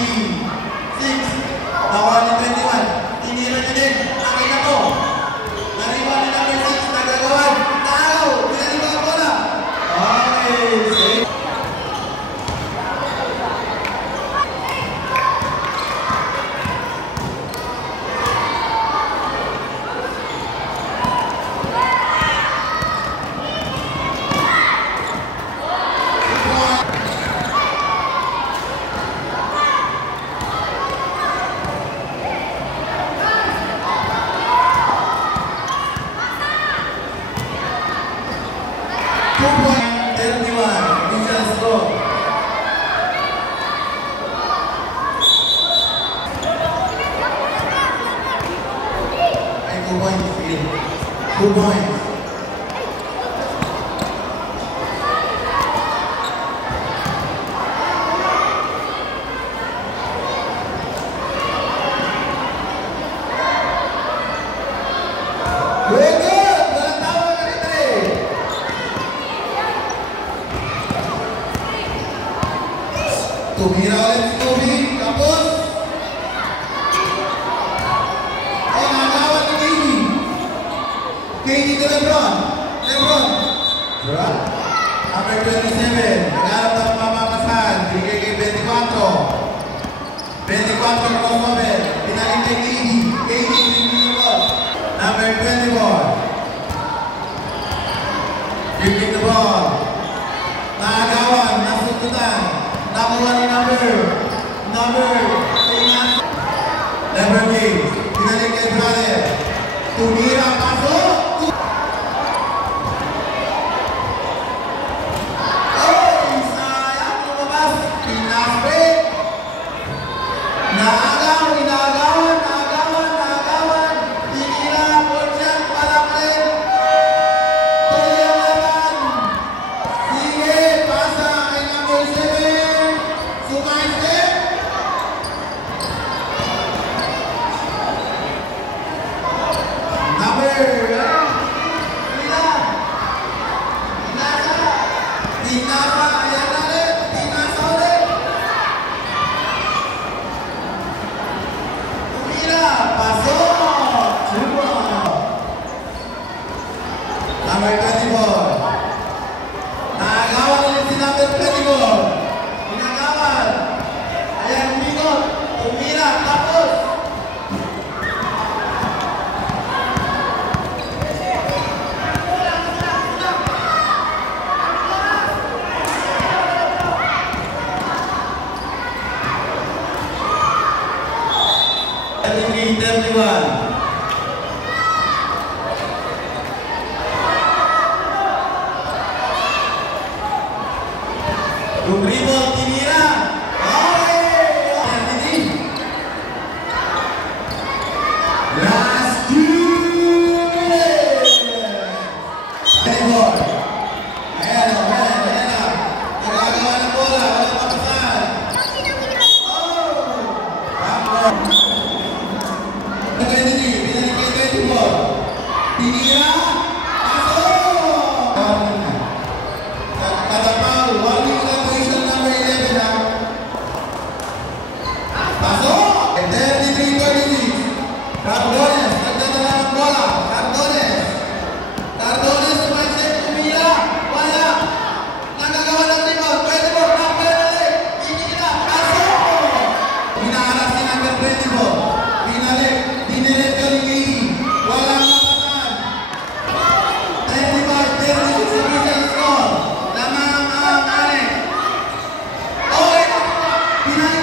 26. Nakuha ni 21. Tinira niya din. Akin na to. Nariwa ni number 6. Nagagawan. Tao! Pinaliwa ang bola. Okay. 2 points. Tumira ulit si Toby, tapos nagawan ni Katie. Katie to Lebron. Lebron. Number 27. Nagharap ng mamapasan. Bigay kay 24. 24 crossover. Pinaling kay Katie. Katie, bigay the ball. Number 24. Bigay the ball. Nagawan, nasututan. Nakuha ni number Lebron James. Pinaling kay brother. Tumira, pasok. Number 24. Nagawan ulit si number 24. Pinagawan. Ayan, umingot. Tumira, tapos. At 31. Yung rebound, tinira. Okay! Last 2 minutes! 24. Ayan na. Nagagawa ng bola. Walang papasan. Oh! Tapos. 23. Pinalik kay 24. Tinira. Cardones, nagdadala ng bola. Cardones, sumansip, tumira. Wala. Nagagawa ng rebound. 24, nakapala ulit. Tinira, pasok. Hinaharap si number 24. Dinilit ka ni Katie. Walang mapasan. 35-36 sa official score. Lamang ang ane. Okay, pinalik